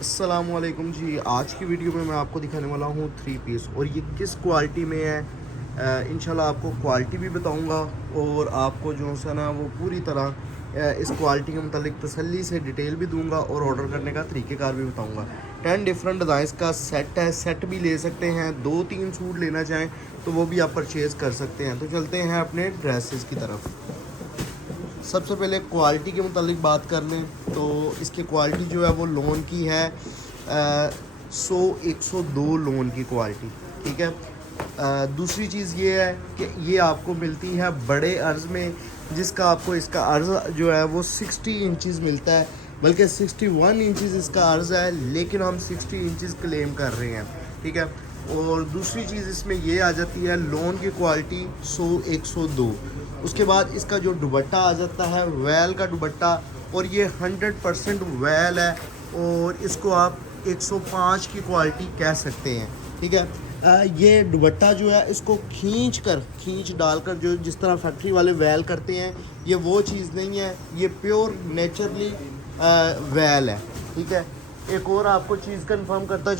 अस्सलामुअलैकुम जी। आज की वीडियो में मैं आपको दिखाने वाला हूँ थ्री पीस और ये किस क्वालिटी में है। इंशाल्लाह आपको क्वालिटी भी बताऊँगा और आपको जो है ना वो पूरी तरह इस क्वालिटी के मतलब तसल्ली से डिटेल भी दूंगा और ऑर्डर करने का तरीक़ेकार भी बताऊँगा। 10 डिफरेंट डिज़ाइंस का सेट है, सेट भी ले सकते हैं। 2-3 सूट लेना चाहें तो वो भी आप परचेज़ कर सकते हैं। तो चलते हैं अपने ड्रेसेस की तरफ। सबसे पहले क्वालिटी के मुतालिक बात कर लें तो इसकी क्वालिटी जो है वो लोन की है 100-102 लोन की क्वालिटी, ठीक है। दूसरी चीज़ ये है कि ये आपको मिलती है बड़े अर्ज़ में, जिसका आपको इसका अर्ज़ जो है वो 60 इंचेस मिलता है, बल्कि 61 इंचेस इसका अर्ज़ है, लेकिन हम 60 इंचेस क्लेम कर रहे हैं, ठीक है। और दूसरी चीज़ इसमें ये आ जाती है लोन की क्वालिटी 100-102। उसके बाद इसका जो दुपट्टा आ जाता है वैल का दुपट्टा, और ये 100% वैल है और इसको आप 105 की क्वालिटी कह सकते हैं, ठीक है। ये दुपट्टा जो है इसको खींच डालकर जो जिस तरह फैक्ट्री वाले वैल करते हैं, ये वो चीज़ नहीं है, ये प्योर नेचुरली वैल है, ठीक है। एक और आपको चीज़ कंफर्म करता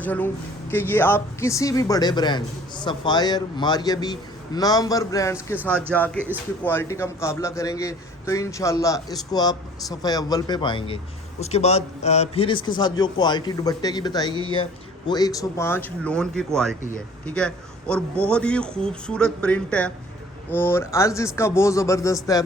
चलूँ कि ये आप किसी भी बड़े ब्रांड सफ़ायर, मारियाबी, नामवर ब्रांड्स के साथ जाके इसकी क्वालिटी का मुकाबला करेंगे तो इंशाल्लाह इसको आप सफ़े अव्वल पे पाएंगे। उसके बाद फिर इसके साथ जो क्वालिटी दुपट्टे की बताई गई है वो 105 लोन की क्वालिटी है, ठीक है। और बहुत ही खूबसूरत प्रिंट है और अर्ज़ इसका बहुत ज़बरदस्त है।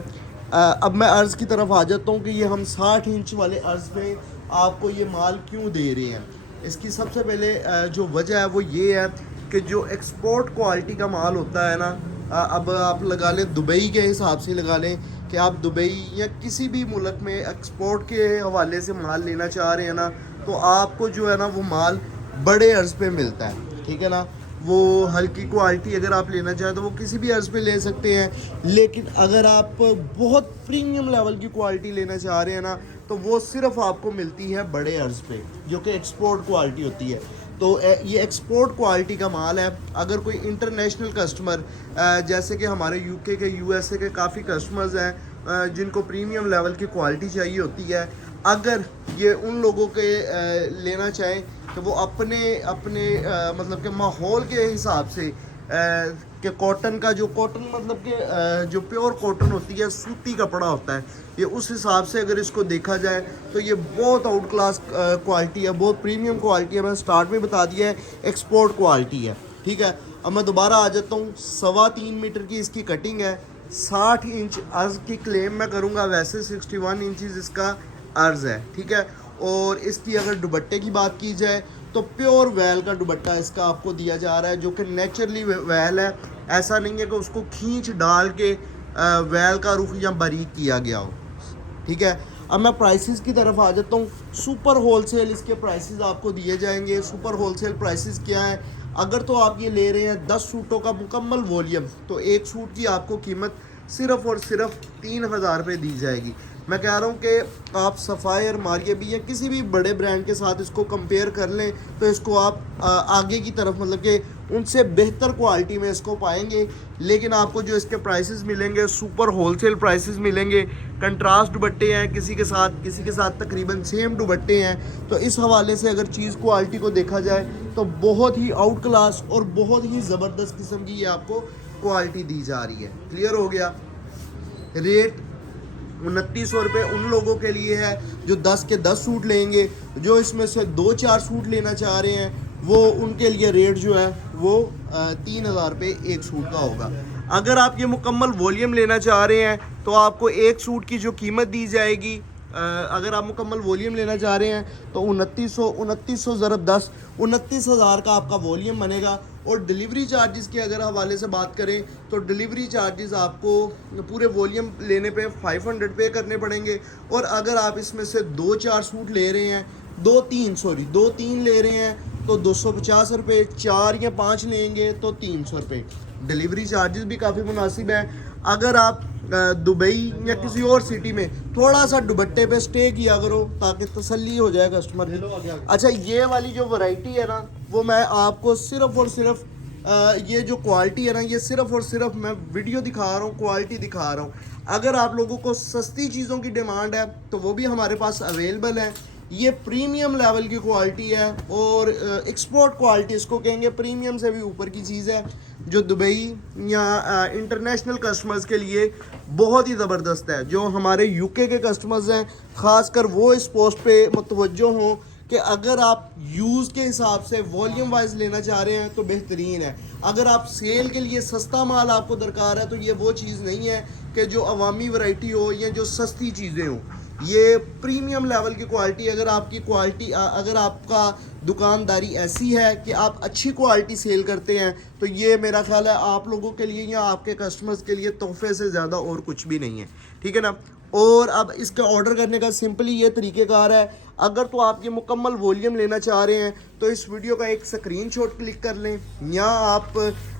अब मैं अर्ज़ की तरफ आ जाता हूँ कि ये हम 60 इंच वाले अर्ज़ में आपको ये माल क्यों दे रहे हैं। इसकी सबसे पहले जो वजह है वो ये है कि जो एक्सपोर्ट क्वालिटी का माल होता है ना, अब आप लगा लें दुबई के हिसाब से लगा लें कि आप दुबई या किसी भी मुल्क में एक्सपोर्ट के हवाले से माल लेना चाह रहे हैं ना, तो आपको जो है ना वो माल बड़े अर्ज़ पे मिलता है, ठीक है ना। वो हल्की क्वालिटी अगर आप लेना चाहें तो वो किसी भी अर्ज़ पे ले सकते हैं, लेकिन अगर आप बहुत प्रीमियम लेवल की क्वालिटी लेना चाह रहे हैं ना तो वो सिर्फ आपको मिलती है बड़े अर्ज़ पे, जो कि एक्सपोर्ट क्वालिटी होती है। तो ये एक्सपोर्ट क्वालिटी का माल है। अगर कोई इंटरनेशनल कस्टमर जैसे कि हमारे यूके के, यूएसए के काफ़ी कस्टमर्स हैं जिनको प्रीमियम लेवल की क्वालिटी चाहिए होती है, अगर ये उन लोगों के लेना चाहें तो वो अपने अपने मतलब के माहौल के हिसाब से कि कॉटन का जो कॉटन मतलब कि जो प्योर कॉटन होती है, सूती कपड़ा होता है, ये उस हिसाब से अगर इसको देखा जाए तो ये बहुत आउट क्लास क्वालिटी है, बहुत प्रीमियम क्वालिटी है। मैंने स्टार्ट में बता दिया है एक्सपोर्ट क्वालिटी है, ठीक है। अब मैं दोबारा आ जाता हूँ। 3.25 मीटर की इसकी कटिंग है, 60 इंच अर्ज़ की क्लेम मैं करूँगा, वैसे 61 इंचज़ इसका अर्ज़ है, ठीक है। और इसकी अगर दुपट्टे की बात की जाए तो प्योर वैल का दुपट्टा इसका आपको दिया जा रहा है, जो कि नेचुरली वैल है। ऐसा नहीं है कि उसको खींच डाल के वैल का रुख या बारीक किया गया हो, ठीक है। अब मैं प्राइसेस की तरफ आ जाता हूँ। सुपर होलसेल इसके प्राइसेस आपको दिए जाएंगे। सुपर होलसेल प्राइसेस क्या है? अगर तो आप ये ले रहे हैं 10 सूटों का मुकम्मल वॉल्यूम, तो एक सूट की आपको कीमत सिर्फ़ और सिर्फ 3,000 रुपये दी जाएगी। मैं कह रहा हूँ कि आप सफ़ायर, मारियाबी या किसी भी बड़े ब्रांड के साथ इसको कंपेयर कर लें तो इसको आप आगे की तरफ मतलब कि उनसे बेहतर क्वालिटी में इसको पाएंगे। लेकिन आपको जो इसके प्राइसेस मिलेंगे सुपर होलसेल प्राइसेस मिलेंगे। कंट्रास्ट दुपट्टे हैं किसी के साथ तकरीबन सेम दुपट्टे हैं। तो इस हवाले से अगर चीज़ क्वालिटी को देखा जाए तो बहुत ही आउट क्लास और बहुत ही ज़बरदस्त किस्म की ये आपको क्वालिटी दी जा रही है। क्लियर हो गया? रेट 2900 रुपये उन लोगों के लिए है जो 10 के 10 सूट लेंगे। जो इसमें से 2-4 सूट लेना चाह रहे हैं वो उनके लिए रेट जो है वो 3,000 रुपये एक सूट का होगा। अगर आप ये मुकम्मल वॉल्यूम लेना चाह रहे हैं तो आपको एक सूट की जो कीमत दी जाएगी, अगर आप मुकम्मल वॉल्यूम लेना चाह रहे हैं तो 2900 ज़रब 10, 29,000 का आपका वॉल्यूम बनेगा। और डिलीवरी चार्जेस के अगर हवाले से बात करें तो डिलीवरी चार्जेस आपको पूरे वॉल्यूम लेने पे 500 पे करने पड़ेंगे। और अगर आप इसमें से 2-4 सूट ले रहे हैं, 2-3 ले रहे हैं तो 250 रुपये, 4 या 5 लेंगे तो 300 रुपये। डिलीवरी चार्जेस भी काफ़ी मुनासिब है। अगर आप दुबई या किसी और सिटी में थोड़ा सा दुपट्टे पे स्टे किया करो ताकि तसल्ली हो जाए कस्टमर की। अच्छा, ये वाली जो वैरायटी है ना वो मैं आपको सिर्फ़ और सिर्फ ये जो क्वालिटी है ना, ये सिर्फ़ और सिर्फ मैं वीडियो दिखा रहा हूँ, क्वालिटी दिखा रहा हूँ। अगर आप लोगों को सस्ती चीज़ों की डिमांड है तो वो भी हमारे पास अवेलेबल है। ये प्रीमियम लेवल की क्वालिटी है और एक्सपोर्ट क्वालिटी इसको कहेंगे, प्रीमियम से भी ऊपर की चीज़ है जो दुबई या इंटरनेशनल कस्टमर्स के लिए बहुत ही ज़बरदस्त है। जो हमारे यूके के कस्टमर्स हैं ख़ासकर वो इस पोस्ट पे मुतवज्जो हों कि अगर आप यूज़ के हिसाब से वॉल्यूम वाइज लेना चाह रहे हैं तो बेहतरीन है। अगर आप सेल के लिए सस्ता माल आपको दरकार है तो ये वो चीज़ नहीं है कि जो अवामी वैरायटी हो या जो सस्ती चीज़ें हों। ये प्रीमियम लेवल की क्वालिटी, अगर आपकी क्वालिटी अगर आपका दुकानदारी ऐसी है कि आप अच्छी क्वालिटी सेल करते हैं तो ये मेरा ख्याल है आप लोगों के लिए या आपके कस्टमर्स के लिए तोहफे से ज़्यादा और कुछ भी नहीं है, ठीक है ना। और अब इसका ऑर्डर करने का सिंपली ये तरीक़ेकार है। अगर तो आप ये मुकम्मल वॉल्यूम लेना चाह रहे हैं तो इस वीडियो का एक स्क्रीनशॉट क्लिक कर लें या आप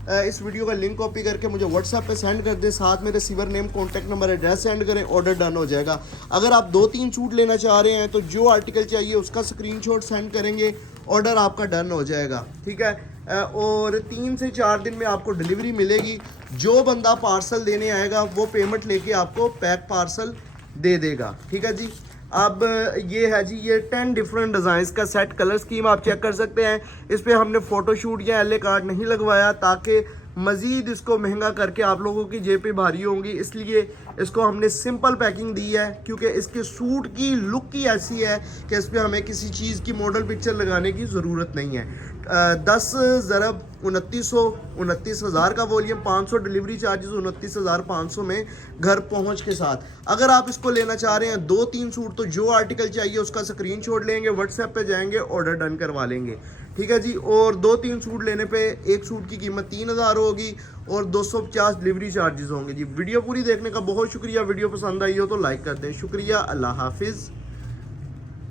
इस वीडियो का लिंक कॉपी करके मुझे व्हाट्सएप पे सेंड कर दें, साथ में receiver name, contact number, address send करें, ऑर्डर डन हो जाएगा। अगर आप 2-3 सूट लेना चाह रहे हैं तो जो आर्टिकल चाहिए उसका स्क्रीनशॉट सेंड करेंगे, ऑर्डर आपका डन हो जाएगा, ठीक है। और 3 से 4 दिन में आपको डिलीवरी मिलेगी। जो बंदा पार्सल देने आएगा वो पेमेंट लेके आपको पैक पार्सल दे देगा, ठीक है जी। अब ये है जी, ये 10 डिफरेंट डिज़ाइंस का सेट, कलर स्कीम आप चेक कर सकते हैं। इस पर हमने फ़ोटोशूट या एल ए कार्ड नहीं लगवाया ताकि मज़ीद इसको महंगा करके आप लोगों की जेब पे भारी होंगी, इसलिए इसको हमने सिंपल पैकिंग दी है क्योंकि इसके सूट की लुक ही ऐसी है कि इस पर हमें किसी चीज़ की मॉडल पिक्चर लगाने की ज़रूरत नहीं है। 10 ज़रब 29,000 का वॉल्यूम, 500 डिलीवरी चार्जेस, 29,500 में घर पहुंच के साथ। अगर आप इसको लेना चाह रहे हैं 2-3 सूट तो जो आर्टिकल चाहिए उसका स्क्रीनशॉट लेंगे, व्हाट्सएप पे जाएंगे, ऑर्डर डन करवा लेंगे, ठीक है जी। और 2-3 सूट लेने पे एक सूट की कीमत 3,000 होगी और 250 डिलीवरी चार्जेस होंगे जी। वीडियो पूरी देखने का बहुत शुक्रिया। वीडियो पसंद आई हो तो लाइक कर दें। शुक्रिया, अल्लाह हाफिज़।